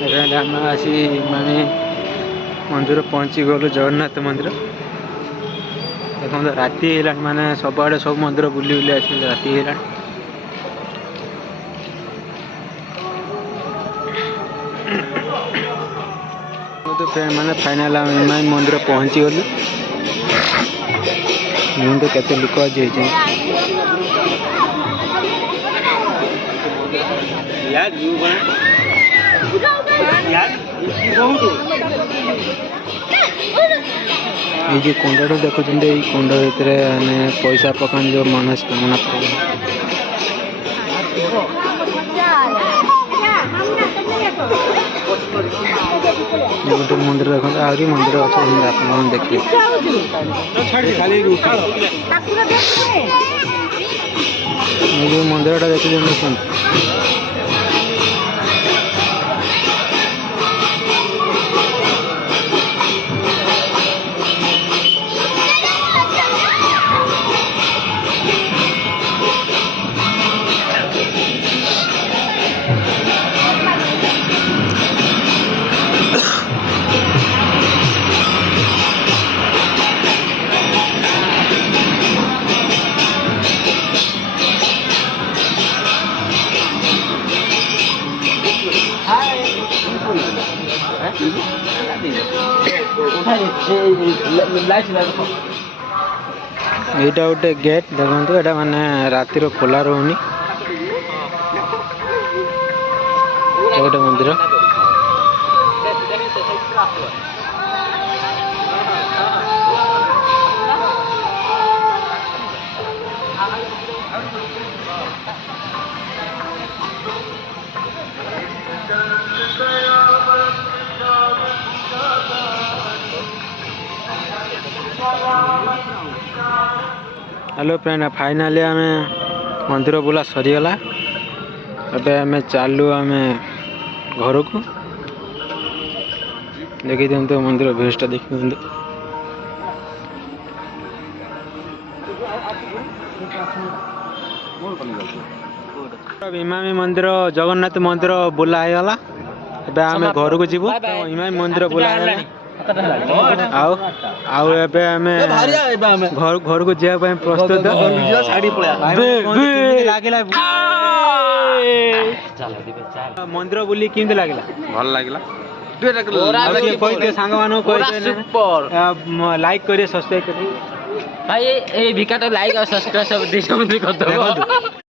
आम आसी माने मंदिर पहुँची गलु जगन्नाथ मंदिर। देखो राति है माने सब आड़े सब मंदिर बुली बुली आस राति है तो मैंने फाइनाल मंदिर पहुँची गलु। तो केते लोक आज ये कुंड देखुं कुंड भर पैसा पकान जो मनस्कामना गोटे मंदिर देखो आहरी मंदिर अच्छे आप देखिए जो मंदिर देखिए देखते यहाँ गोटे गेट देखो यहाँ माने रातिर खोला रोनी गोटे मंदिर हेलो फ्रेंड फाइनाली आम मंदिर बुला सरीगला एबे आम चालू आम घर को देखी दिखाते मंदिर भ्यूटा देखी इमामी मंदिर जगन्नाथ मंदिर बुला गला एबे आम घर को जीवु इमामी मंदिर बुला घर को जाए प्रस्तुत मंदिर बुली केमती लगला भल लागला सांग मान लाइक करिए सब्सक्राइब करिए भाई ये भिका तो लाइक और सब्सक्राइब सब कर दो।